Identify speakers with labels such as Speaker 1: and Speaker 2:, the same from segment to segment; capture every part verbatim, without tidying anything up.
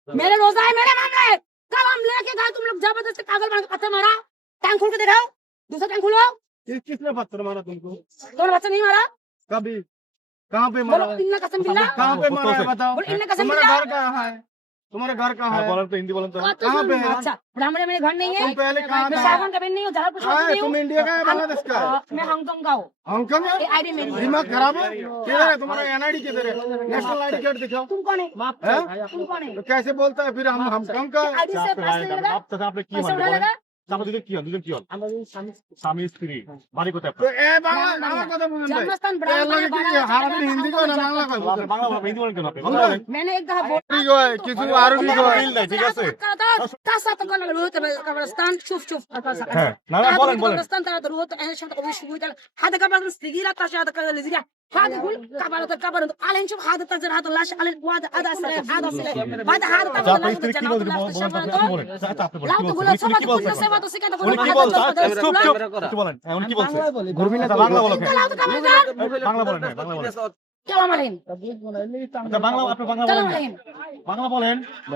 Speaker 1: मेरे रोजा है मेरे मामला है। कब हम लेके गए तुम लोग जबरदस्ती पागल बन के पत्थर मारा। टैंक खोल के दिखाओ, दूसरा टैंक खोलो।
Speaker 2: किस किसने पत्थर मारा तुमको?
Speaker 1: दोनों बच्चे नहीं मारा।
Speaker 2: कभी? कहाँ पे मारा?
Speaker 1: बोलो इन्ना कसम बिल्ला।
Speaker 2: कहाँ पे मारा है बताओ?
Speaker 1: बोलो इन्ना कसम
Speaker 2: तुम्हारा
Speaker 1: बिल्ला।
Speaker 2: घर कहाँ है? तुम्हारा घर कहाँ है?
Speaker 3: बोलन तो हिंदी बोलन तो
Speaker 2: कहाँ पे है?
Speaker 1: अच्छा ब्राह्मण मेरे घर नहीं है।
Speaker 2: तुम पहले कहाँ
Speaker 1: मैं
Speaker 2: था?
Speaker 1: सावन का बहन नहीं हूँ, जहाँ पर
Speaker 2: हाँ,
Speaker 1: नहीं
Speaker 2: तुम इंडिया का है बांग्लादेश का है?
Speaker 1: हूँ। मैं हांगकांग का हूँ।
Speaker 2: हांगकांग
Speaker 1: ये
Speaker 2: है?
Speaker 1: आईडी मेरी है।
Speaker 2: दिमाग खराब है? किधर है तुम्हारा एनआईडी? किधर है? नेशनल आईडी कार्ड दिखाओ।
Speaker 1: तुम कौन है?
Speaker 2: हैं?
Speaker 1: तुम कौन है?
Speaker 2: तो कैसे बोलता है फिर हम हांगकांग का?
Speaker 1: आईडी से पैसे लगा,
Speaker 3: आप তাতে আপনি কি
Speaker 1: पैसे
Speaker 3: হন
Speaker 1: उड़ा लगा।
Speaker 3: তারপর দুজন কি হন দুজন কি হন স্বামী স্ত্রী বাড়ি কোথায়
Speaker 2: তো
Speaker 3: আপনার?
Speaker 2: এ বাংলা আমার কথা বুঝুন ভাই।
Speaker 1: जन्मस्थान
Speaker 2: তো এর লাগে
Speaker 1: ब्राह्मण
Speaker 2: কি হারাদিন হিন্দি কয় না বাংলা কয়?
Speaker 3: আপনি বাংলা বলেন হিন্দি বলেন কেন আপনি বাংলা বলেন
Speaker 1: मैंने एक दफा बोला
Speaker 2: আরবি কয় কিছু আরবি কয়।
Speaker 3: মিল নাই ঠিক আছে
Speaker 1: তার সাথে কোন রুহতে কবরস্থান শুফ শুফ
Speaker 3: হ্যাঁ না না বলেন বলেন
Speaker 1: কবরস্থান তার রুহতে এর সাথে কবি শুরু হইতা হাতে কবর সিগিরা তার সাথে কবর লিজিরা هذا يقول كبر كبر على نشوف هذا تنزل هذا لاش على هذا هذا سلام هذا سلام هذا هذا
Speaker 3: যা
Speaker 1: تنزل
Speaker 3: আপনি স্ত্রী কি বলতে বলেন তো আপনি কি বলেন আচ্ছা আপনি বলেন
Speaker 1: لا
Speaker 3: কি
Speaker 1: تقول
Speaker 3: বলছেন
Speaker 1: سبعة
Speaker 3: কি
Speaker 1: تقول
Speaker 3: বলছেন
Speaker 1: سبعة وسكت
Speaker 3: উনি কি বলছে চুপ চুপ একটু বলেন উনি কি বলছে ঘুরবি না বাংলা বলো
Speaker 1: لا تقول
Speaker 3: বাংলা বলেন না বাংলা বলেন
Speaker 1: كلام عليهم
Speaker 3: আচ্ছা বাংলা আপনি বাংলা
Speaker 1: كلام
Speaker 3: বলেন
Speaker 1: عليهم
Speaker 3: বাংলা বলেন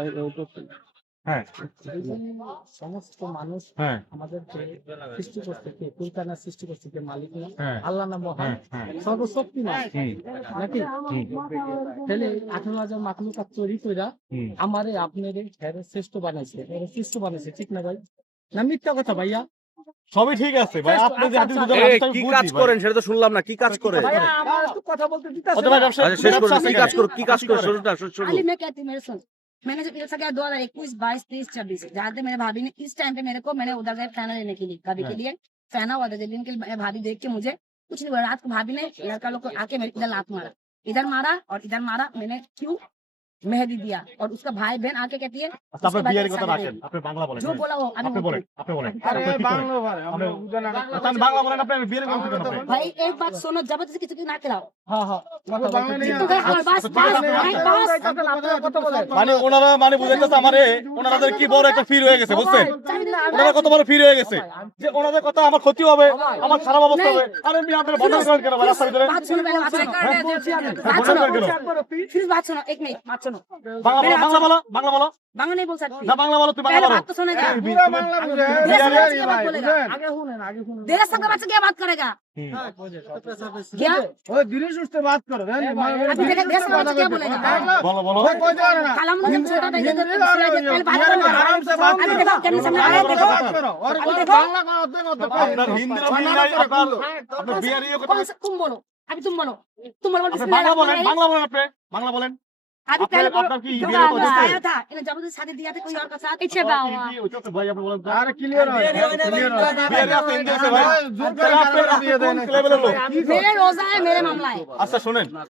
Speaker 3: হ্যাঁ
Speaker 4: সমস্ত মানুষ
Speaker 3: হ্যাঁ
Speaker 4: আমাদেরকে সৃষ্টি করতে কে কুলকানা সৃষ্টি করতে কে মালিক না
Speaker 3: হ্যাঁ
Speaker 4: আল্লাহ না মহান
Speaker 3: হ্যাঁ
Speaker 4: সর্বশক্তিমান
Speaker 3: হুম
Speaker 4: নাকি তাহলে আঠারো হাজার মাখলুকাত তৈরি কইরা
Speaker 3: হুম
Speaker 4: আমারে আপনারে হেরে শ্রেষ্ঠ বানাইছে হেরে শ্রেষ্ঠ বানাইছে ঠিক না ভাই না মিথ্যা কথা ভাইয়া
Speaker 3: সবই ঠিক আছে ভাই আপনি যে হাদিস বুঝার
Speaker 5: এই,
Speaker 3: হাদিসটা
Speaker 5: কি
Speaker 3: বুঝি
Speaker 5: কাজ
Speaker 3: ভাই।
Speaker 5: করেন সেটা তো শুনলাম না কি কাজ করে
Speaker 4: ভাইয়া আমার একটু কথা বলতে দিতাছে
Speaker 3: ওদের ভাই ব্যবসা
Speaker 5: আচ্ছা শেষ করুন
Speaker 3: ব্যবসা
Speaker 5: কি
Speaker 3: আছে
Speaker 5: কাজ
Speaker 3: কেন?
Speaker 5: করো কি কাজ
Speaker 3: কি
Speaker 5: করে
Speaker 3: করে?
Speaker 5: শুনুন না শুনুন
Speaker 1: अली मैं कहती हूँ मेरे सुन मैंने जब ये गया दो हजार इक्कीस बाईस तेईस छब्बीस जहाँ तक मेरे भाभी ने इस टाइम पे मेरे को मैंने उधर गए फैना लेने के लिए भाभी के लिए फैना हुआ था दिन के लिए भाभी देख के मुझे कुछ नहीं बोला रात को भाभी ने लड़का लोग को आके मेरे इधर लात मारा इधर मारा और इधर मारा मैंने क्यों मेहंदी दिया और उसका भाई बहन आके कहती है
Speaker 3: আচ্ছা আপনি
Speaker 1: उसके बाद
Speaker 3: বিয়ের
Speaker 1: एक
Speaker 3: কথা
Speaker 1: शादी
Speaker 3: রাখেন আপনি বাংলা বলেন
Speaker 1: जो बोला वो अभी
Speaker 3: আপনি
Speaker 1: वो-
Speaker 3: বলেন আপনি বলেন
Speaker 2: আরে
Speaker 3: আপনি কি করেন?
Speaker 2: বাংলা ভাই আমরা বুঝা না।
Speaker 3: আচ্ছা, আপনি বাংলা বলেন আপনি বিয়ের কথা কেন আপনি?
Speaker 1: भाई एक बात सुनो जबरदस्ती किसी को ना खिलाओ
Speaker 4: হ্যাঁ হ্যাঁ
Speaker 2: वो बांग्ला नहीं
Speaker 1: तो गए और बस बस बस
Speaker 3: মানে ওনারা মানে বুঝাইতেছে আমারে ওনাদের কি বড় একটা ফির হয়ে গেছে বুঝছেন ওনারা কত বড় ফির হয়ে গেছে যে ওনাদের কথা আমার ক্ষতি হবে আমার খারাপ অবস্থা হবে আরে আমি আপনার বন্ধ করেন কেন ভাই রাস্তার ভিতরে
Speaker 1: बात सुनो पहले बात सुनो बात
Speaker 3: বন্ধ
Speaker 1: सुनो
Speaker 3: করেন কেন
Speaker 1: फिर बात सुनो एक मिनट बात सुनो
Speaker 3: বাংলা বলো বাংলা বলো বাংলা বলো
Speaker 1: बांग्ला नहीं बोल सकती
Speaker 3: না বাংলা বলো তুই বাংলা
Speaker 1: पहले
Speaker 3: বলো
Speaker 1: बात तो सुनेगा
Speaker 2: পুরা বাংলা বুঝে
Speaker 1: देश
Speaker 2: বিহারি
Speaker 1: के
Speaker 2: ভাই
Speaker 1: बात बोलेगा
Speaker 2: বুঝেন?
Speaker 4: আগে শুনেন আগে শুনেন
Speaker 1: देश का बच्चा क्या बात करेगा क्या
Speaker 2: ওই ধীরে সুস্থে বাত করো জানেন?
Speaker 1: अभी देखा देश का बच्चा क्या बोलेगा
Speaker 3: বলো বলো
Speaker 2: ওই কই যাবে না।
Speaker 1: काला मुझे छोटा था इधर
Speaker 2: हिंदी
Speaker 1: दूसरा
Speaker 2: और
Speaker 1: इधर पहले बात
Speaker 2: बिहारी में
Speaker 1: करो
Speaker 2: आराम से बात
Speaker 1: अभी
Speaker 2: करो।
Speaker 1: देखो कैमरे सामने आ रहा है देखो
Speaker 2: बात करो और
Speaker 1: अभी
Speaker 2: और
Speaker 1: देखो।
Speaker 2: बांग्ला का अध्ययन होता है।
Speaker 3: আপনার হিন্দির মিল নাই আপনার আপনার বিহারিও কথা
Speaker 1: कौन सा तुम बोलो अभी तुम बोलो तुम बोलो
Speaker 3: আপনি
Speaker 1: बिस्मिल्लाह
Speaker 3: বাংলা বলেন
Speaker 1: रहमान
Speaker 3: বাংला বলেন আপনি বাংলা বলেন
Speaker 1: रहीम। अभी
Speaker 3: আপনার-
Speaker 1: पहले बोलो
Speaker 3: আপনার কি
Speaker 1: जो
Speaker 3: বিয়ের কথা
Speaker 1: आया
Speaker 3: হচ্ছে?
Speaker 1: था इन्हें जबरदस्ती शादी दिया था कोई और का साथ
Speaker 3: কি হচ্ছে ভাই আপনি বলেন তো
Speaker 2: আরে ক্লিয়ার হয় ক্লিয়ার হয়
Speaker 3: বিহারি আছে হিন্দি আছে ভাই
Speaker 2: জোর করে
Speaker 3: তাহলে আপনি
Speaker 2: কারো বিয়ে দেয়
Speaker 3: কোন
Speaker 2: না।
Speaker 3: লেভেলের লোক
Speaker 1: मेरे रोजा है मेरे मामला है
Speaker 3: আচ্ছা শুনেন